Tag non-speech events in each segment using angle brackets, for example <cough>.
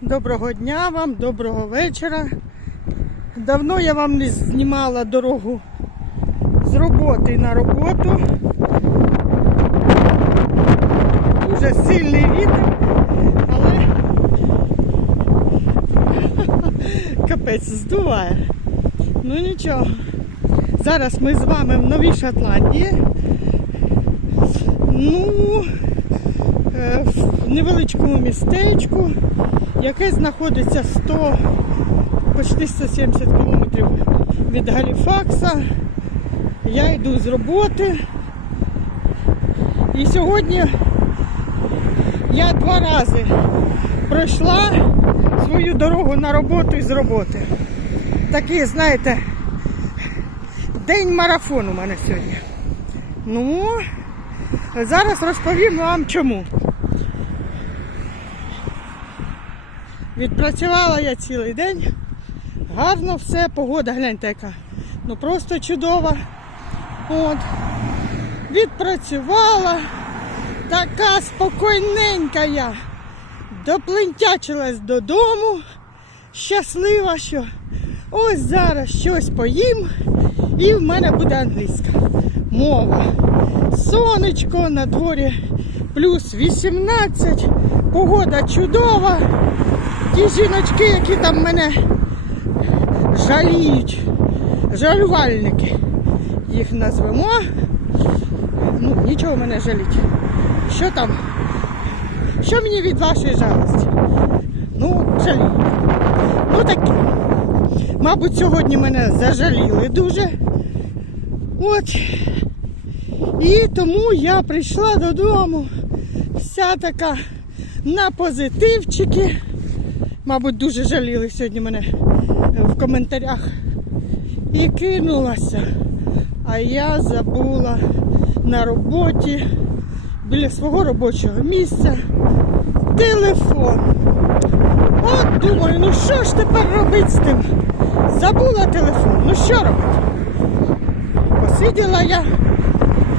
Доброго дня вам, доброго вечора. Давно я вам не знімала дорогу з роботи на роботу. Дуже сильний вітер, але <laughs> капець здуває. Ну нічого. Зараз ми з вами в Новій Шотландії. Ну, в невеличкому містечку, яке знаходиться 100, почти 170 кілометрів від Галіфакса. Я йду з роботи. І сьогодні я два рази пройшла свою дорогу на роботу і з роботи. Такий, знаєте, день марафону у мене сьогодні. Ну, зараз розповім вам чому. Відпрацювала я цілий день. Гарно все, погода, гляньте яка. Ну просто чудова. От. Відпрацювала. Така спокійненька я. Доплентячилась додому. Щаслива, що ось зараз щось поїм. І в мене буде англійська мова. Сонечко на дворі плюс 18. Погода чудова. Ті жіночки, які там мене жаліють, жалювальники, їх назвемо. Ну, нічого мене жаліть. Що там? Що мені від вашої жалості? Ну, жалію. Ну таке. Мабуть, сьогодні мене зажаліли дуже. От. І тому я прийшла додому, вся така на позитивчики. Мабуть, дуже жаліли сьогодні мене в коментарях. І кинулася. А я забула на роботі біля свого робочого місця телефон. От думаю, ну що ж тепер робити з тим? Забула телефон. Ну що робити? Посиділа я.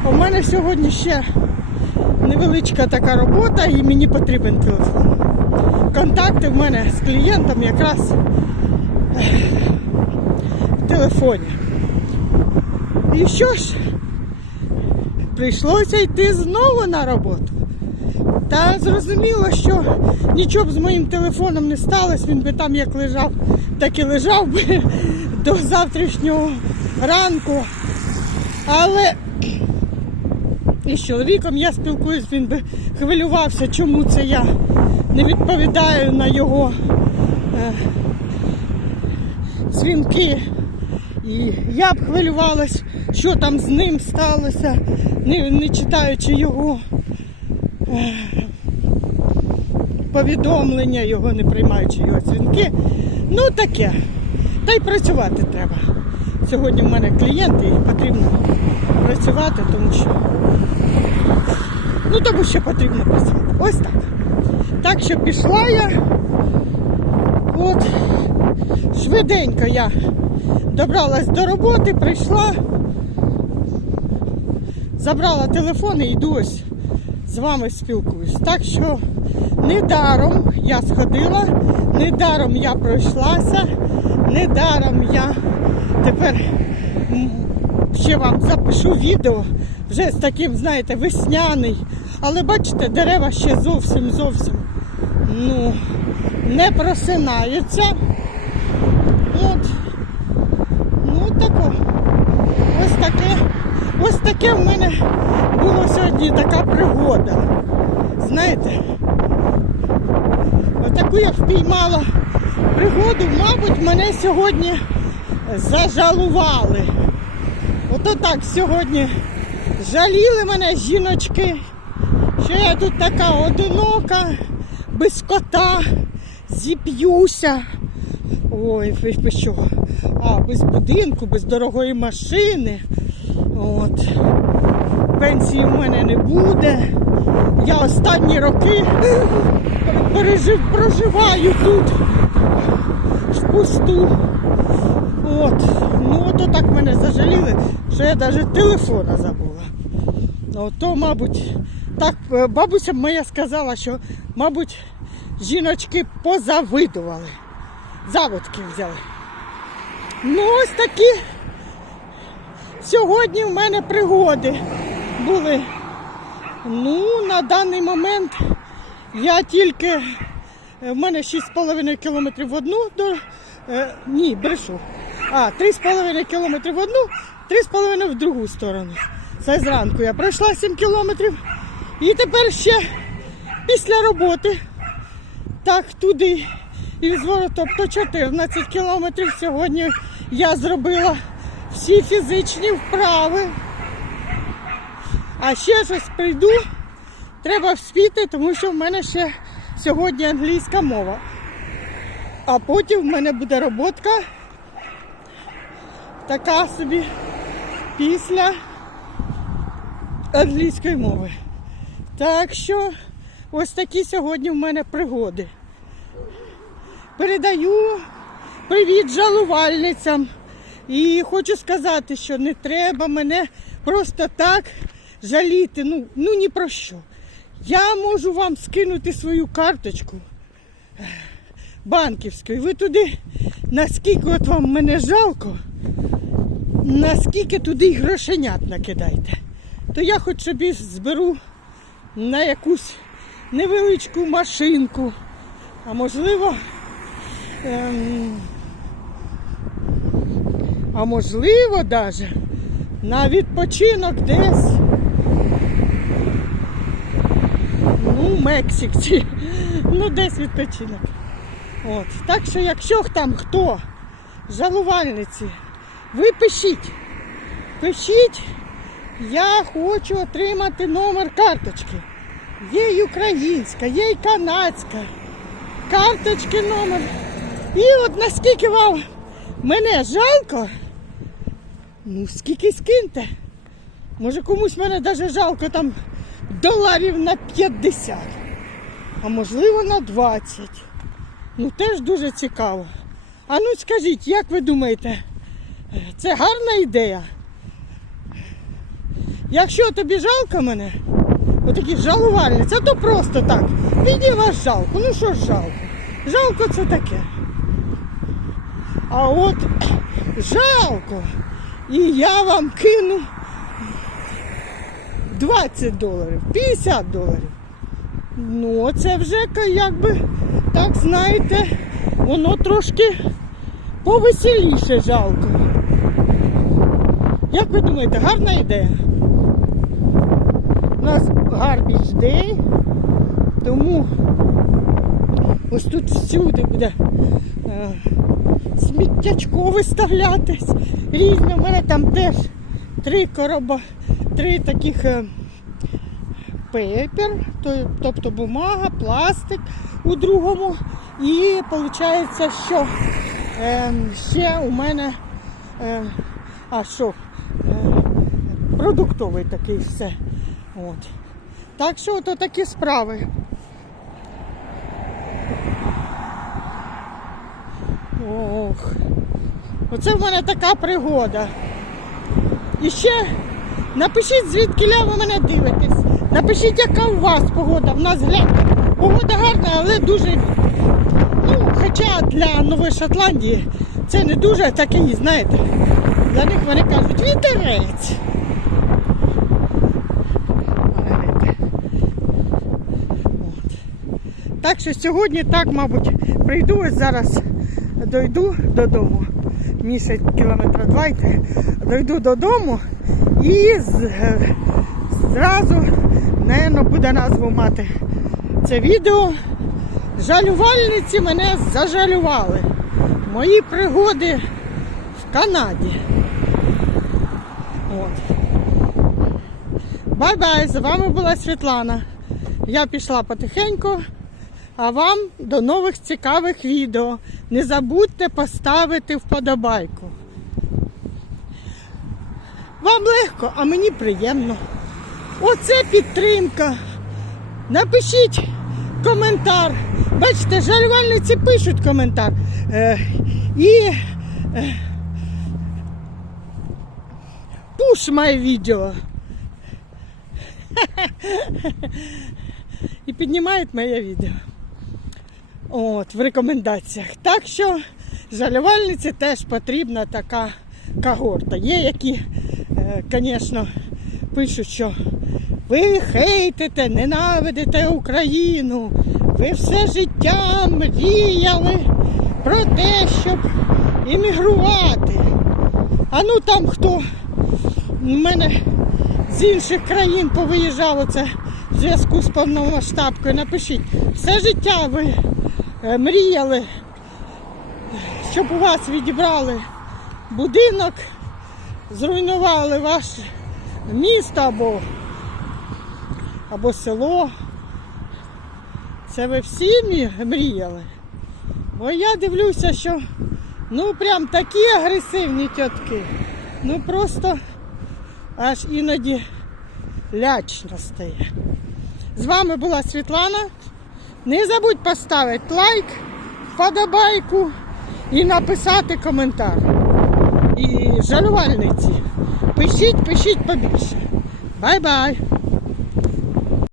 У мене сьогодні ще невеличка така робота і мені потрібен телефон. Контакти в мене з клієнтом якраз в телефоні. І що ж, прийшлося йти знову на роботу. Та зрозуміло, що нічого б з моїм телефоном не сталося, він би там як лежав, так і лежав би <laughs> до завтрашнього ранку. Але і з чоловіком я спілкуюсь, він би хвилювався, чому це я не відповідаю на його е, дзвінки. І я б хвилювалась, що там з ним сталося, не, не читаючи його е, повідомлення, його не приймаючи його дзвінки. Ну таке. Та й працювати треба. Сьогодні в мене клієнти і потрібно працювати, тому що ну тому що потрібно працювати. Ось так. Так що пішла я. От швиденько я добралась до роботи, прийшла, забрала телефон і йду ось з вами спілкуюсь. Так що недаром я сходила, недаром я пройшлася, недаром я тепер ще вам запишу відео вже з таким, знаєте, весняний. Але бачите, дерева ще зовсім зовсім ну, не просинаються. От. Ну тако. Ось таке. Ось таке в мене було сьогодні така пригода. Знаєте, отаку я впіймала пригоду, мабуть, мене сьогодні зажалували. Ото так сьогодні жаліли мене жіночки, що я тут така одинока, без кота, зіп'юся. Ой, ви що? А, без будинку, без дорогої машини. От. Пенсії в мене не буде. Я останні роки <laughs> пережив, проживаю тут, в пусту. От. Ну, ото так мене зажаліли, що я навіть телефона забула. Ну, то, мабуть, так, е, бабуся моя сказала, що, мабуть, жіночки позавидували. Заводки взяли. Ну, ось такі сьогодні в мене пригоди були. Ну, на даний момент я тільки. е, В мене 6,5 кілометрів в одну до. Е, ні, брешу. А, 3,5 кілометрів в одну, 3,5 в другу сторону. Це зранку я пройшла 7 кілометрів. І тепер ще після роботи, так туди і зворот, тобто 14 кілометрів сьогодні я зробила всі фізичні вправи. А ще щось прийду, треба вспіти, тому що в мене ще сьогодні англійська мова. А потім в мене буде роботка така собі після англійської мови. Так що ось такі сьогодні в мене пригоди. Передаю привіт жалувальницям. І хочу сказати, що не треба мене просто так жаліти. Ну, ну ні про що. Я можу вам скинути свою карточку банківську. І ви туди, наскільки от вам мене жалко, наскільки туди й грошенят накидайте. То я хоч собі зберу на якусь невеличку машинку, а можливо. Ем, а можливо, даже на відпочинок десь. Ну, Мексиці. Ну, десь відпочинок. От. Так що, якщо там хто, жалувальниці, ви пишіть. Пишіть, я хочу отримати номер карточки. Є й українська, є й канадська. Карточки номер. І от наскільки вам мене жалко, ну скільки скиньте. Може комусь мене навіть жалко там доларів на 50, а можливо на 20. Ну теж дуже цікаво. А ну скажіть, як ви думаєте, це гарна ідея? Якщо тобі жалко мене, отакі жалувальниці, то просто так. Мені вас жалко. Ну що ж жалко? Жалко це таке. А от <clears throat> жалко. І я вам кину 20 доларів, 50 доларів. Ну, це вже якби, так знаєте, воно трошки повеселіше жалко. Як ви думаєте, гарна ідея? Гарбіч день, тому ось тут всюди буде е, сміттячко виставлятись. Різне. У мене там теж три короба, три таких е, пепер, тобто бумага, пластик у другому. І виходить, що е, ще у мене е, а що? Продуктовий такий все. От. Так що ото такі справи. Ох. Оце в мене така пригода. І ще напишіть, звідки ви мене дивитесь. Напишіть, яка у вас погода. В нас гляньте. Погода гарна, але дуже. Ну, хоча для Нової Шотландії це не дуже такий, знаєте. Для них вони кажуть вітерець. Знаєте. От. Так що сьогодні так, мабуть, прийду ось зараз дойду додому. Ще кілометра два йти. Дойду додому і зразу, напевно, буде назву мати це відео. Жалювальниці мене зажалювали. Мої пригоди в Канаді. От. Бай-бай! З вами була Світлана. Я пішла потихеньку. А вам до нових цікавих відео. Не забудьте поставити вподобайку. Вам легко, а мені приємно. Оце підтримка. Напишіть коментар. Бачите, жалювальниці пишуть коментар. Е, і е, пуш моє відео. <laughs> І піднімають моє відео. От, в рекомендаціях. Так що жалювальниці теж потрібна така когорта. Є які, звісно, пишуть, що ви хейтите, ненавидите Україну, ви все життя мріяли про те, щоб іммігрувати. А ну там хто в мене з інших країн повиїжджало це в зв'язку з повномасштабкою. Напишіть, все життя ви е, мріяли, щоб у вас відібрали будинок, зруйнували ваше місто або, або село. Це ви всі мріяли? Бо я дивлюся, що ну прям такі агресивні тітки. Ну просто аж іноді лячно стає. З вами була Світлана. Не забудь поставити лайк, вподобайку і написати коментар. І жалювальниці. Пишіть, пишіть побільше. Бай-бай!